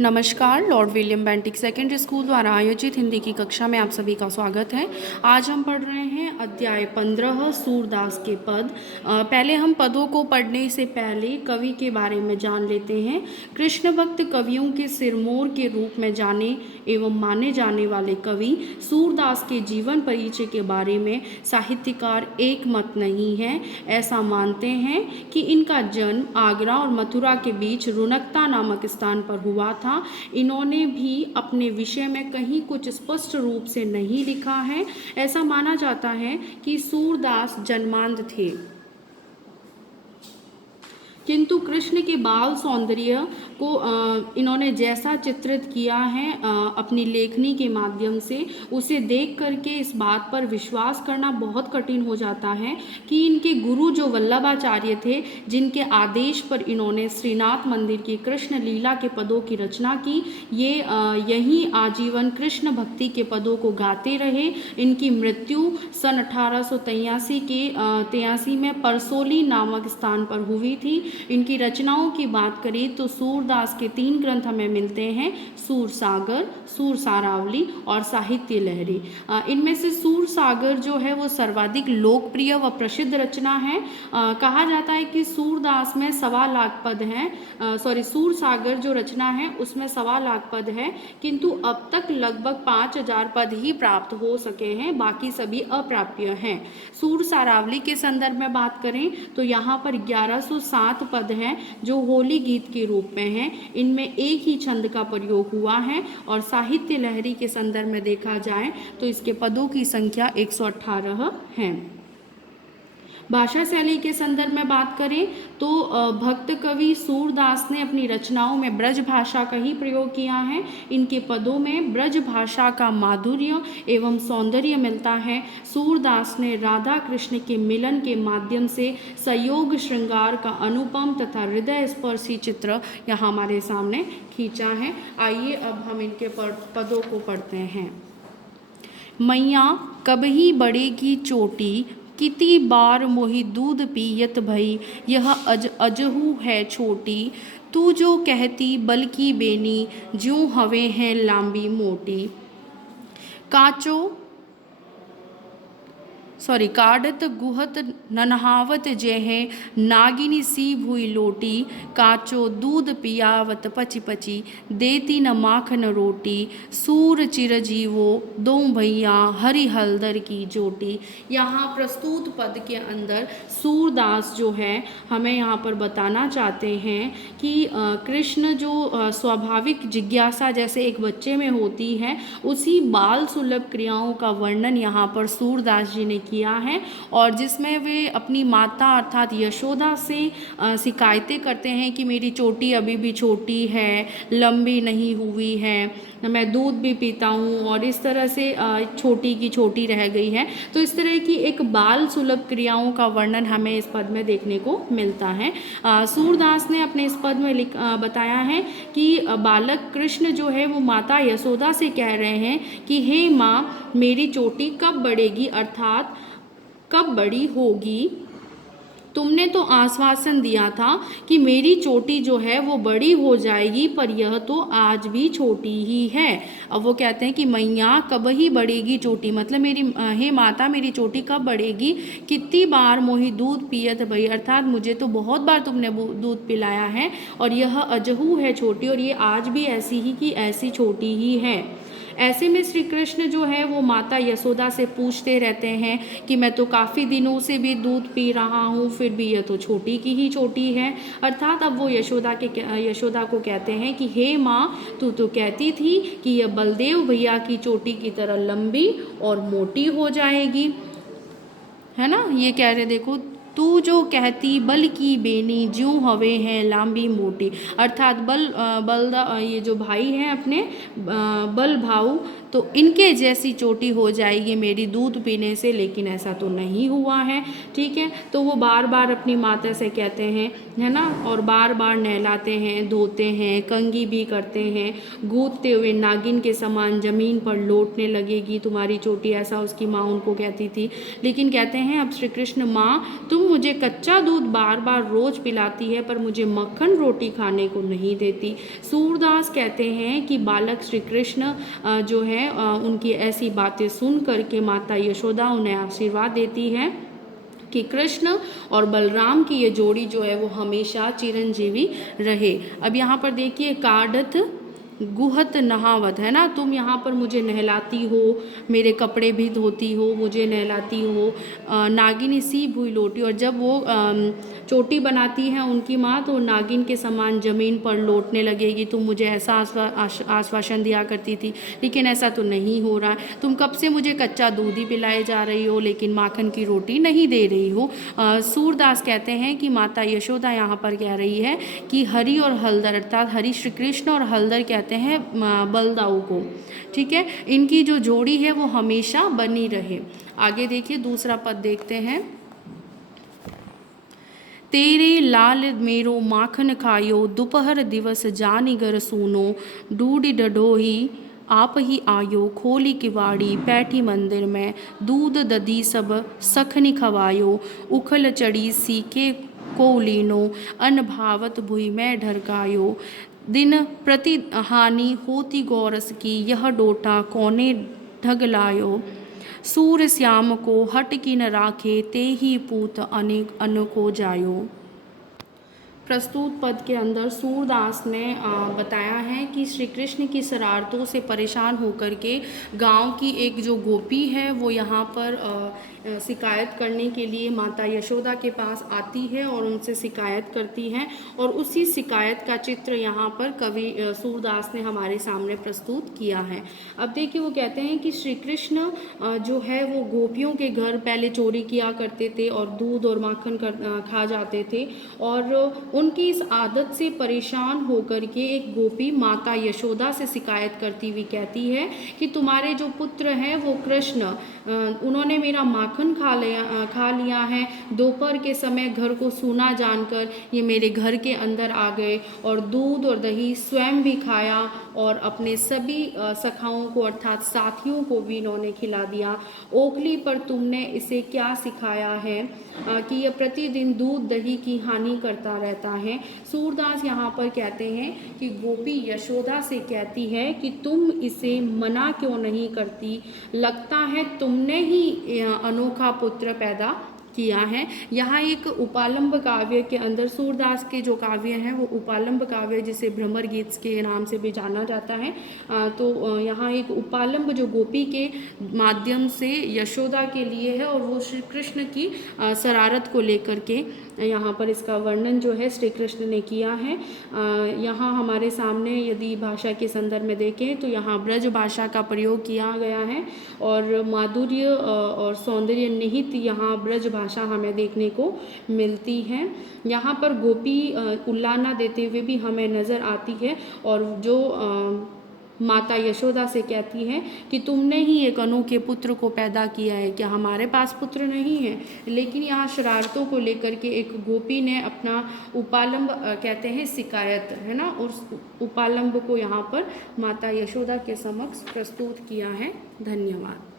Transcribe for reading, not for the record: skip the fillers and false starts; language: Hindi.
नमस्कार। Lord William Bentinck secondary school द्वारा आयोजित हिंदी की कक्षा में आप सभी का स्वागत है। आज हम पढ़ रहे हैं अध्याय 15 सूरदास के पद। पहले हम पदों को पढ़ने से पहले कवि के बारे में जान लेते हैं। कृष्ण भक्त कवियों के सिरमौर के रूप में जाने एवं माने जाने वाले कवि सूरदास के जीवन परिचय के बारे में साहित्यकार एक मत नहीं है। ऐसा मानते हैं कि इनका जन्म आगरा और मथुरा के बीच रुनकता नामक स्थान पर हुआ था। इन्होंने भी अपने विषय में कहीं कुछ स्पष्ट रूप से नहीं लिखा है। ऐसा माना जाता है कि सूरदास जन्मांध थे, किंतु कृष्ण के बाल सौंदर्य को इन्होंने जैसा चित्रित किया है अपनी लेखनी के माध्यम से, उसे देख करके इस बात पर विश्वास करना बहुत कठिन हो जाता है कि इनके गुरु जो वल्लभाचार्य थे, जिनके आदेश पर इन्होंने श्रीनाथ मंदिर की कृष्ण लीला के पदों की रचना की, ये यहीं आजीवन कृष्ण भक्ति के पदों को गाते रहे। इनकी मृत्यु सन 1883 में परसोली नामक स्थान पर हुई थी। इनकी रचनाओं की बात करें तो सूरदास के 3 ग्रंथ हमें मिलते हैं, सूरसागर, सूरसारावली और साहित्य लहरी। इनमें से सूरसागर जो है वो सर्वाधिक लोकप्रिय व प्रसिद्ध रचना है। कहा जाता है कि सूरदास में 1.25 लाख पद हैं, सूरसागर जो रचना है उसमें 1.25 लाख पद है, किंतु अब तक लगभग 5000 पद ही प्राप्त हो सके हैं, बाकी सभी अप्राप्य हैं। सूरसारावली के संदर्भ में बात करें तो यहाँ पर 1107 पद हैं जो होली गीत के रूप में हैं। इनमें एक ही छंद का प्रयोग हुआ है। और साहित्य लहरी के संदर्भ में देखा जाए तो इसके पदों की संख्या 118 है। भाषा शैली के संदर्भ में बात करें तो भक्त कवि सूरदास ने अपनी रचनाओं में ब्रज भाषा का ही प्रयोग किया है। इनके पदों में ब्रज भाषा का माधुर्य एवं सौंदर्य मिलता है। सूरदास ने राधा कृष्ण के मिलन के माध्यम से संयोग श्रृंगार का अनुपम तथा हृदय स्पर्शी चित्र यहाँ हमारे सामने खींचा है। आइए अब हम इनके पदों को पढ़ते हैं। मैया कबही बढ़ेगी चोटी, किती बार मोहि दूध पियत भई, यह अजहू है छोटी, तू जो कहती बल की बेनी, ज्यों हवे हैं लांबी मोटी। काढ़त गुहत ननहावत जेहे, नागिनी सी भुई लोटी, काचो दूध पियावत पची पची, देती न माखन रोटी, सूर चिरजीवो दो भैया, हरि हलदर की जोटी। यहाँ प्रस्तुत पद के अंदर सूरदास जो है हमें यहाँ पर बताना चाहते हैं कि कृष्ण जो स्वाभाविक जिज्ञासा जैसे एक बच्चे में होती है, उसी बाल सुलभ क्रियाओं का वर्णन यहाँ पर सूरदास जी ने किया है, और जिसमें वे अपनी माता अर्थात यशोदा से शिकायतें करते हैं कि मेरी चोटी अभी भी छोटी है, लंबी नहीं हुई है, मैं दूध भी पीता हूँ और इस तरह से छोटी की छोटी रह गई है। तो इस तरह की एक बाल सुलभ क्रियाओं का वर्णन हमें इस पद में देखने को मिलता है। सूरदास ने अपने इस पद में बताया है कि बालक कृष्ण जो है वो माता यशोदा से कह रहे हैं कि हे माँ, मेरी चोटी कब बढ़ेगी, अर्थात कब बड़ी होगी। तुमने तो आश्वासन दिया था कि मेरी चोटी जो है वो बड़ी हो जाएगी, पर यह तो आज भी छोटी ही है। अब वो कहते हैं कि मैया कब ही बढ़ेगी चोटी, मतलब मेरी हे माता मेरी चोटी कब बढ़ेगी, कितनी बार मोहि दूध पियत भई, अर्थात मुझे तो बहुत बार तुमने दूध पिलाया है, और यह अजहू है छोटी, और ये आज भी ऐसी ही की ऐसी छोटी ही है। ऐसे में श्री कृष्ण जो है वो माता यशोदा से पूछते रहते हैं कि मैं तो काफ़ी दिनों से भी दूध पी रहा हूँ, फिर भी यह तो छोटी की ही छोटी है। अर्थात अब वो यशोदा को कहते हैं कि हे माँ, तू तो कहती थी कि यह बलदेव भैया की चोटी की तरह लंबी और मोटी हो जाएगी, है ना। ये कह रहे देखो, तू जो कहती बल की बेनी, ज्यों हवे हैं लांबी मोटी, अर्थात ये जो भाई हैं अपने बल भाऊ, तो इनके जैसी चोटी हो जाएगी मेरी दूध पीने से, लेकिन ऐसा तो नहीं हुआ है। ठीक है, तो वो बार बार अपनी माता से कहते हैं, है ना, और बार बार नहलाते हैं, धोते हैं, कंघी भी करते हैं, गूंथते हुए नागिन के समान जमीन पर लौटने लगेगी तुम्हारी चोटी, ऐसा उसकी माँ उनको कहती थी। लेकिन कहते हैं अब श्री कृष्ण, माँ तुम मुझे कच्चा दूध बार बार रोज पिलाती है पर मुझे मक्खन रोटी खाने को नहीं देती। सूरदास कहते हैं कि बालक श्री कृष्ण जो है उनकी ऐसी बातें सुन करके माता यशोदा उन्हें आशीर्वाद देती है कि कृष्ण और बलराम की ये जोड़ी जो है वो हमेशा चिरंजीवी रहे। अब यहाँ पर देखिए, काढ़त गुहत नहावत, है ना, तुम यहाँ पर मुझे नहलाती हो, मेरे कपड़े भी धोती हो, मुझे नहलाती हो। नागिनी सी भूई लोटी, और जब वो चोटी बनाती हैं उनकी माँ तो नागिन के समान ज़मीन पर लौटने लगेगी। तुम मुझे ऐसा आश्वासन दिया करती थी, लेकिन ऐसा तो नहीं हो रहा। तुम कब से मुझे कच्चा दूध ही पिलाए जा रही हो, लेकिन माखन की रोटी नहीं दे रही हो। सूरदास कहते हैं कि माता यशोदा यहाँ पर कह रही है कि हरि और हलदर, अर्थात हरि श्री कृष्ण और हलदर कहते हैं बलदाऊ को, ठीक है, इनकी जो जोड़ी है वो हमेशा बनी रहे। आगे देखिए, दूसरा पद देखते हैं। तेरे लाल मेरो माखन खायो, दोपहर दिवस जानिगर सूनो, डूडी डडोही आप ही आयो, खोली किवाड़ी बैठी मंदिर में, दूध दधी सब सखनी खवायो, उखल चढ़ी सीके कोलीनो, अन भावत भुई में ढरकायो, दिन प्रति हानि होती गौरस की, यह डोटा कोने ढगलायो, सूर श्याम को हट की न राखे, ते ही पूत अनेक अन को जायो। प्रस्तुत पद के अंदर सूरदास ने बताया है कि श्री कृष्ण की शरारतों से परेशान होकर के गांव की एक जो गोपी है वो यहाँ पर शिकायत करने के लिए माता यशोदा के पास आती है और उनसे शिकायत करती है, और उसी शिकायत का चित्र यहाँ पर कवि सूरदास ने हमारे सामने प्रस्तुत किया है। अब देखिए, वो कहते हैं कि श्री कृष्ण जो है वो गोपियों के घर पहले चोरी किया करते थे और दूध और माखन खा जाते थे, और उनकी इस आदत से परेशान होकर के एक गोपी माता यशोदा से शिकायत करती हुई कहती है कि तुम्हारे जो पुत्र हैं वो कृष्ण, उन्होंने मेरा माखन खा लिया है। दोपहर के समय घर को सूना जानकर ये मेरे घर के अंदर आ गए और दूध और दही स्वयं भी खाया और अपने सभी सखाओं को अर्थात साथियों को भी इन्होंने खिला दिया। ओखली पर तुमने इसे क्या सिखाया है कि यह प्रतिदिन दूध दही की हानि करता रहता है। सूरदास यहाँ पर कहते हैं कि गोपी यशोदा से कहती है कि तुम इसे मना क्यों नहीं करती, लगता है तुमने ही अनोखा पुत्र पैदा किया है। यहाँ एक उपालंब काव्य के अंदर सूरदास के जो काव्य हैं वो उपालंब काव्य, जिसे भ्रमर गीत के नाम से भी जाना जाता है, तो यहाँ एक उपालंब जो गोपी के माध्यम से यशोदा के लिए है और वो श्री कृष्ण की शरारत को लेकर के यहाँ पर इसका वर्णन जो है श्री कृष्ण ने किया है। यहाँ हमारे सामने यदि भाषा के संदर्भ में देखें तो यहाँ ब्रज भाषा का प्रयोग किया गया है और माधुर्य और सौंदर्य निहित यहाँ ब्रज भाषा हमें देखने को मिलती है। यहाँ पर गोपी उल्लाना देते हुए भी हमें नज़र आती है और जो माता यशोदा से कहती है कि तुमने ही एक अनोखे पुत्र को पैदा किया है, क्या हमारे पास पुत्र नहीं है। लेकिन यहाँ शरारतों को लेकर के एक गोपी ने अपना उपालंब कहते हैं शिकायत, है ना, उस उपालंब को यहाँ पर माता यशोदा के समक्ष प्रस्तुत किया है। धन्यवाद।